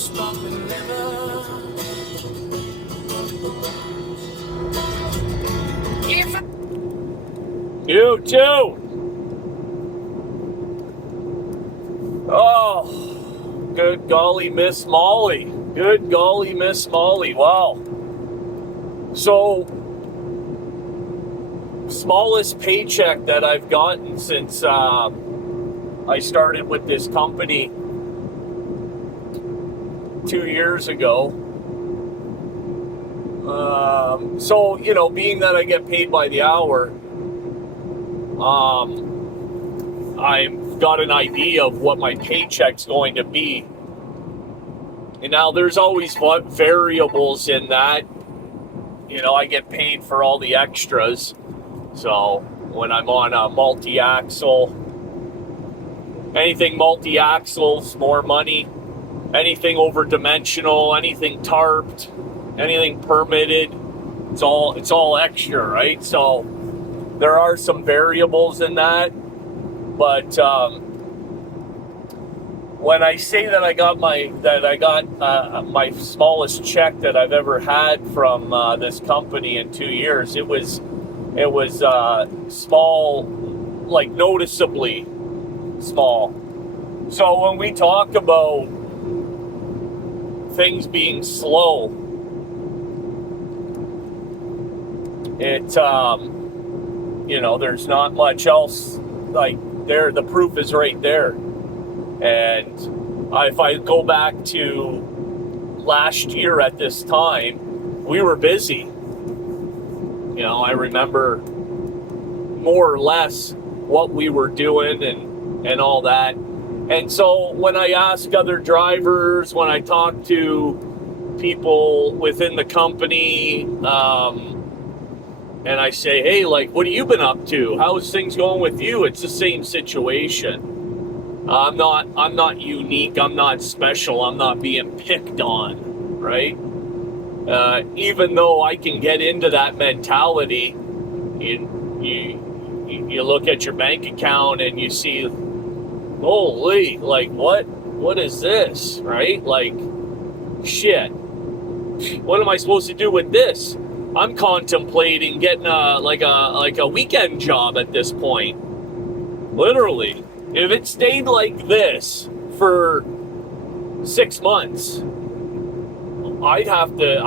stop and never. If you too. Oh, good golly, Miss Molly. Good golly, Miss Molly. Wow. So, smallest paycheck that I've gotten since I started with this company 2 years ago. So, you know, being that I get paid by the hour, I've got an idea of what my paycheck's going to be. And now there's always variables in that. You know, I get paid for all the extras. So when I'm on a multi-axle, anything multi-axles, more money. Anything over-dimensional, anything tarped, anything permitted, it's all extra, right? So there are some variables in that. But when I say that I got my smallest check that I've ever had from this company in 2 years, it was small, like noticeably small. So when we talk about things being slow, it you know, there's not much else like there. The proof is right there. And if I go back to last year at this time, we were busy. You know, I remember more or less what we were doing and all that. And so when I ask other drivers, when I talk to people within the company, and I say, hey, like, what have you been up to? How's things going with you? It's the same situation. I'm not unique. I'm not special. I'm not being picked on, right? Even though I can get into that mentality, you look at your bank account and you see, holy, like, what is this, right? Like, shit, what am I supposed to do with this? I'm contemplating getting a weekend job at this point. Literally, if it stayed like this for 6 months, I'd have to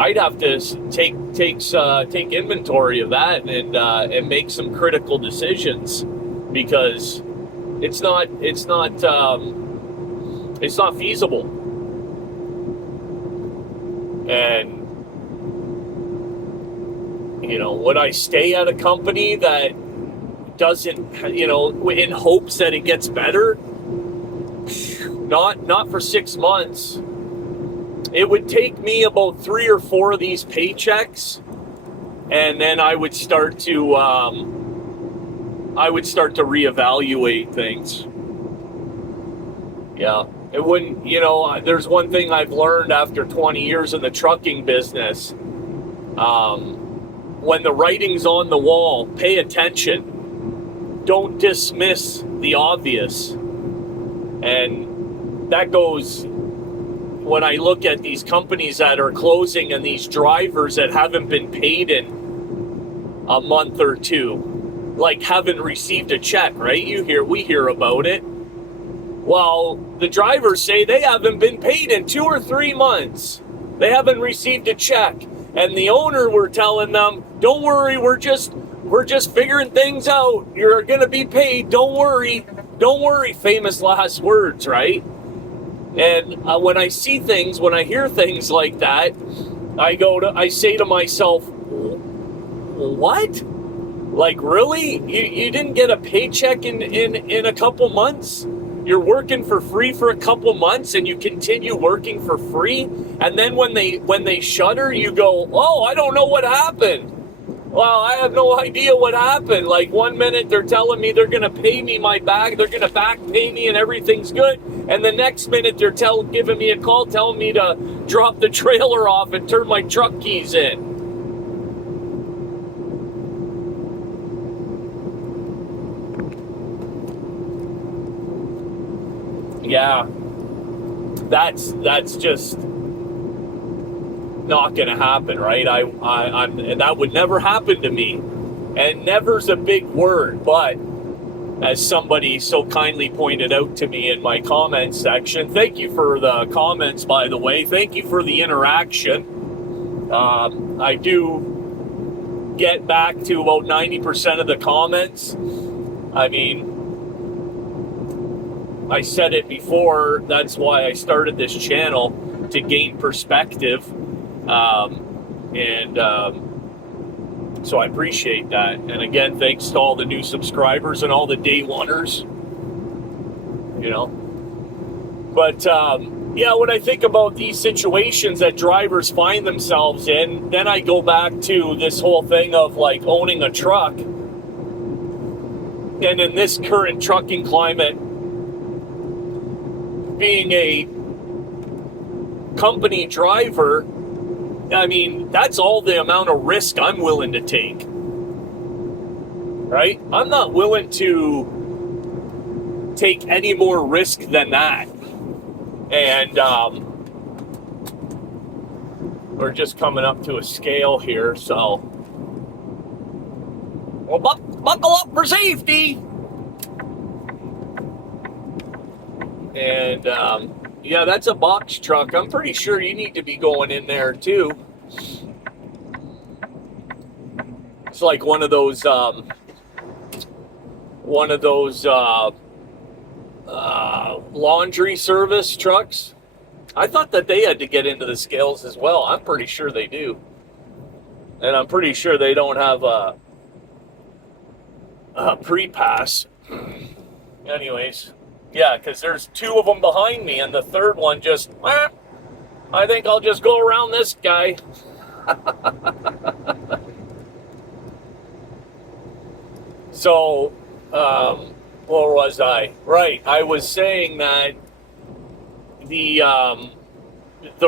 take inventory of that and make some critical decisions, because it's not feasible. And you know, would I stay at a company that doesn't, you know, in hopes that it gets better? Not for 6 months. It would take me about 3 or 4 of these paychecks, and then I would start to reevaluate things. Yeah, it wouldn't, you know, there's one thing I've learned after 20 years in the trucking business. When the writing's on the wall, pay attention. Don't dismiss the obvious. And that goes when I look at these companies that are closing and these drivers that haven't been paid in a month or two, like haven't received a check, right? We hear about it. Well, the drivers say they haven't been paid in 2 or 3 months. They haven't received a check. And the owner were telling them, don't worry, we're just figuring things out. You're going to be paid. Don't worry. Famous last words, right? And when I see things, when I hear things like that, I say to myself, what? Like, really? You didn't get a paycheck in a couple months? You're working for free for a couple months and you continue working for free, and then when they shutter, you go, oh, I don't know what happened. Well, I have no idea what happened. Like, 1 minute they're telling me they're going to pay me my back, they're going to back pay me and everything's good, and the next minute they're giving me a call telling me to drop the trailer off and turn my truck keys in. Yeah, that's just not going to happen, right? And that would never happen to me. And never's a big word, but as somebody so kindly pointed out to me in my comment section, thank you for the comments, by the way. Thank you for the interaction. I do get back to about 90% of the comments. I mean, I said it before, that's why I started this channel, to gain perspective. So I appreciate that. And again, thanks to all the new subscribers and all the day oneers, you know. But yeah, when I think about these situations that drivers find themselves in, then I go back to this whole thing of like owning a truck. And in this current trucking climate, being a company driver, I mean, that's all the amount of risk I'm willing to take, right? I'm not willing to take any more risk than that. And we're just coming up to a scale here, so well, buckle up for safety. And yeah, that's a box truck. I'm pretty sure you need to be going in there too. It's like one of those laundry service trucks. I thought that they had to get into the scales as well. I'm pretty sure they do. And I'm pretty sure they don't have a pre-pass. Anyways. Yeah, because there's two of them behind me, and the third one just, I think I'll just go around this guy. So, where was I? Right, I was saying that the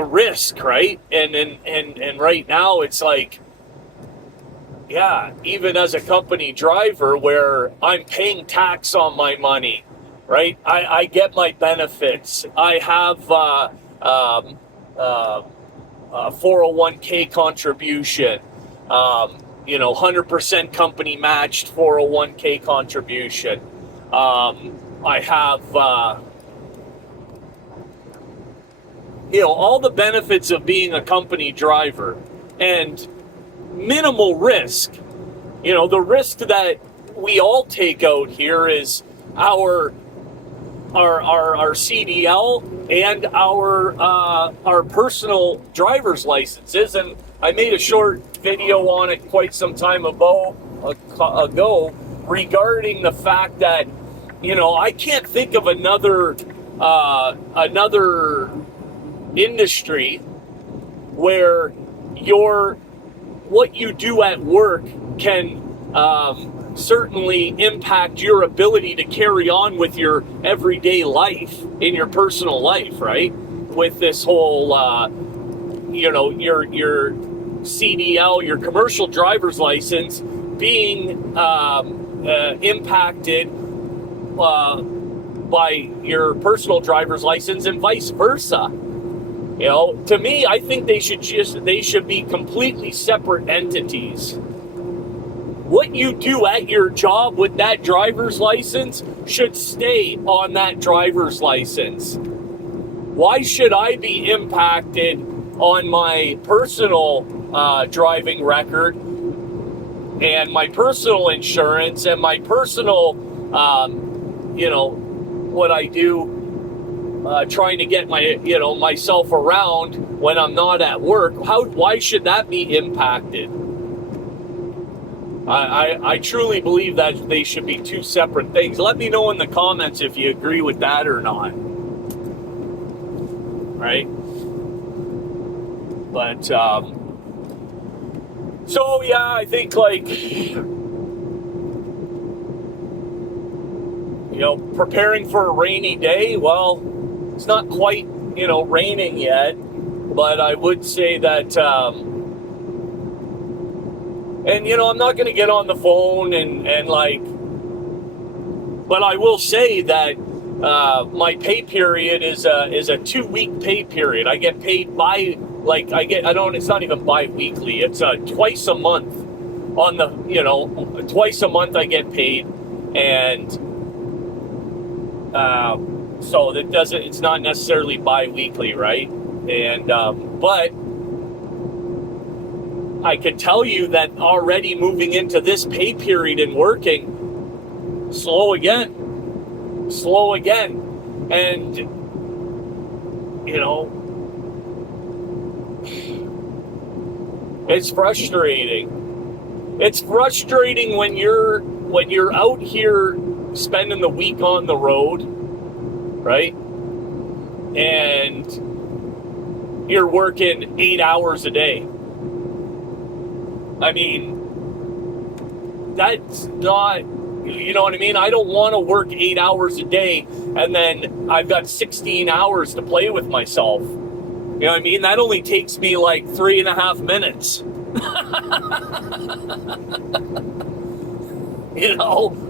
risk, right? And right now it's like, yeah, even as a company driver where I'm paying tax on my money, right? I get my benefits. I have 401k contribution, 100% company matched 401k contribution. I have, all the benefits of being a company driver and minimal risk. The risk that we all take out here is our CDL and our personal driver's licenses. And I made a short video on it quite some time ago regarding the fact that, I can't think of another industry where what you do at work can certainly impact your ability to carry on with your everyday life in your personal life, right? With this whole, your CDL, your commercial driver's license being impacted by your personal driver's license and vice versa. To me, I think they should be completely separate entities. What you do at your job with that driver's license should stay on that driver's license. Why should I be impacted on my personal driving record and my personal insurance and my personal, what I do, trying to get myself around when I'm not at work? Why should that be impacted? I truly believe that they should be two separate things. Let me know in the comments if you agree with that or not. Right? But, so yeah, I think preparing for a rainy day. Well, it's not quite, raining yet, but I would say that, and, I'm not going to get on the phone but I will say that my pay period is a 2-week pay period. I get paid it's not even bi-weekly. It's twice a month on the, twice a month I get paid. And so it's not necessarily bi-weekly, right? And, but I could tell you that already moving into this pay period and working, slow again. And, it's frustrating. It's frustrating when you're out here spending the week on the road, right? And you're working 8 hours a day. I mean, that's not, you know what I mean? I don't want to work 8 hours a day and then I've got 16 hours to play with myself. You know what I mean? That only takes me like 3.5 minutes.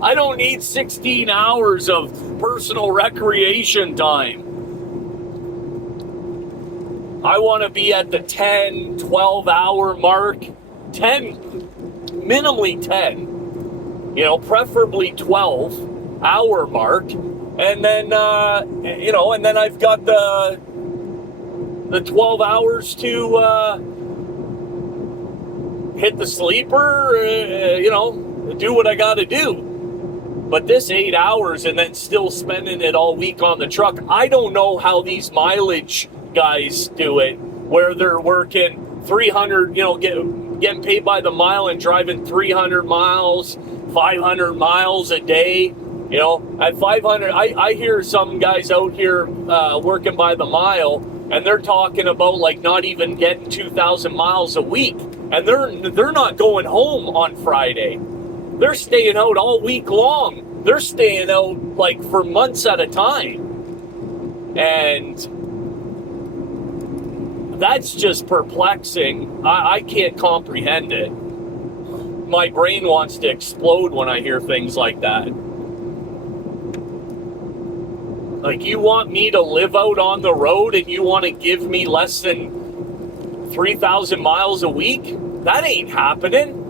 I don't need 16 hours of personal recreation time. I want to be at the 10, 12 hour mark. 10, minimally 10, preferably 12 hour mark. And then, and then I've got the 12 hours to hit the sleeper, do what I got to do. But this 8 hours and then still spending it all week on the truck, I don't know how these mileage guys do it, where they're working 300, getting paid by the mile and driving 300 miles, 500 miles a day. At 500, I hear some guys out here working by the mile, and they're talking about like not even getting 2,000 miles a week, and they're not going home on Friday. They're staying out all week long. They're staying out like for months at a time, and that's just perplexing. I can't comprehend it. My brain wants to explode when I hear things like that. Like, you want me to live out on the road and you want to give me less than 3,000 miles a week? That ain't happening.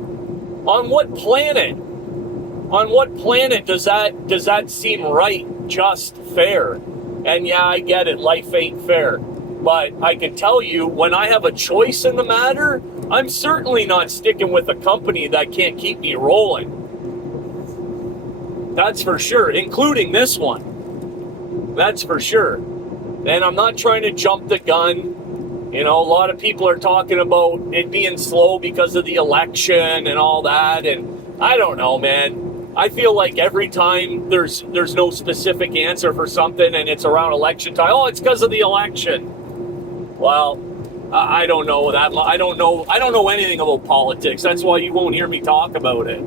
On what planet? On what planet does that seem right, just, fair? And yeah, I get it, life ain't fair. But I can tell you, when I have a choice in the matter, I'm certainly not sticking with a company that can't keep me rolling. That's for sure, including this one. That's for sure. And I'm not trying to jump the gun. A lot of people are talking about it being slow because of the election and all that. And I don't know, man. I feel like every time there's no specific answer for something and it's around election time, oh, it's because of the election. Well, I don't know that. I don't know anything about politics. That's why you won't hear me talk about it.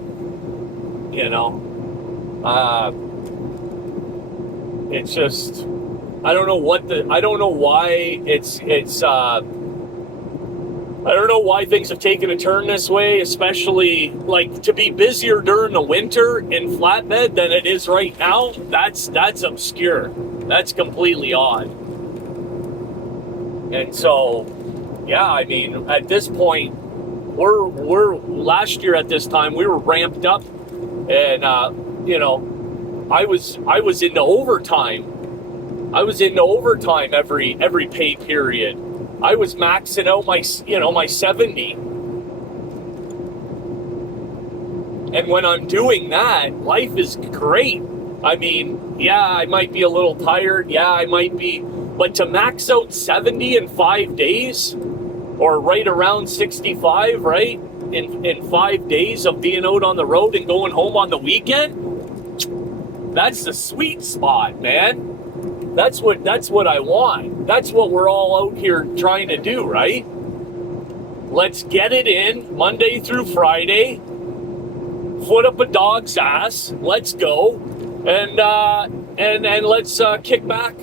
It's just, I don't know why I don't know why things have taken a turn this way, especially like to be busier during the winter in flatbed than it is right now. That's obscure. That's completely odd. And so, yeah, I mean, at this point, we're last year at this time we were ramped up, and I was into overtime. I was into overtime every pay period. I was maxing out my 70. And when I'm doing that, life is great. I mean, yeah, I might be a little tired. Yeah, I might be. But to max out 70 in 5 days, or right around 65, right? In 5 days of being out on the road and going home on the weekend, that's the sweet spot, man. That's what I want. That's what we're all out here trying to do, right? Let's get it in Monday through Friday. Foot up a dog's ass. Let's go, and let's kick back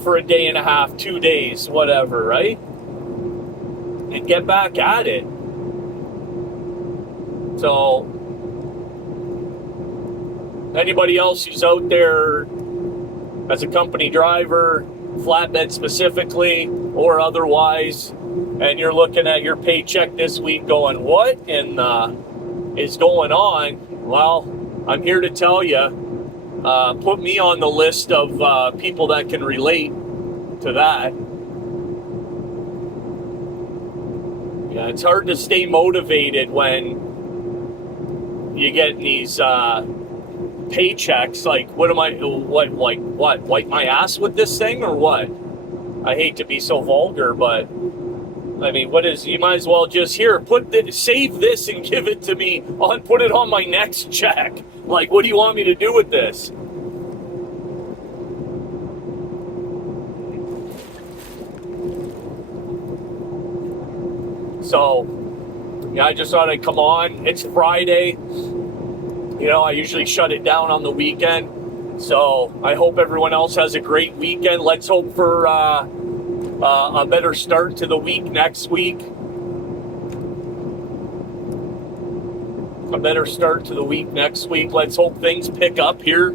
for a day and a half, 2 days, whatever, right? And get back at it. So, anybody else who's out there as a company driver, flatbed specifically, or otherwise, and you're looking at your paycheck this week going, what is going on? Well, I'm here to tell you, put me on the list of people that can relate to that. Yeah, it's hard to stay motivated when you get these paychecks. Like, what? Wipe my ass with this thing or what? I hate to be so vulgar, but I mean, you might as well just save this and give it to me put it on my next check. Like, what do you want me to do with this? So, yeah, I just thought I'd come on. It's Friday. You know, I usually shut it down on the weekend. So I hope everyone else has a great weekend. Let's hope for a better start to the week next week. A better start to the week next week. Let's hope things pick up here.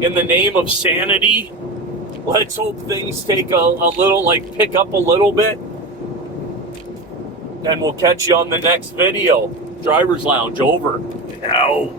In the name of sanity, let's hope things take a little, pick up a little bit. And we'll catch you on the next video. Driver's Lounge over. Ow.